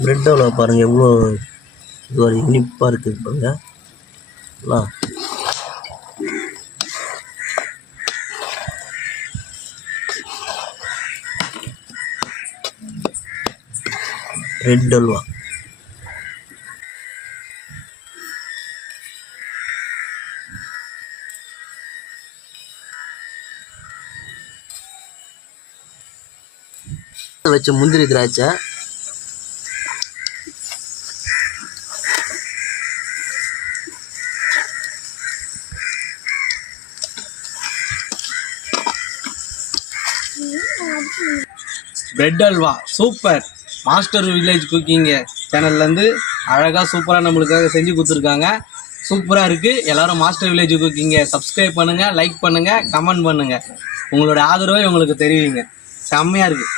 Bread halwa பாருங்கள் எவ்வளோ இது ஒரு இனிப்பாக இருக்குது பாருங்கள். பிரெட் அல்வா வச்ச முந்திரி திராட்சை, bread halwa super. Master village cooking சேனல்லேருந்து அழகாக சூப்பராக நம்மளுக்காக செஞ்சு கொடுத்துருக்காங்க. சூப்பராக இருக்குது. எல்லோரும் மாஸ்டர் வில்லேஜ் குக்கிங்கை சப்ஸ்கிரைப் பண்ணுங்கள், லைக் பண்ணுங்கள், கமெண்ட் பண்ணுங்கள். உங்களோட ஆதரவை உங்களுக்கு தெரிவிங்க. செம்மையாக இருக்குது.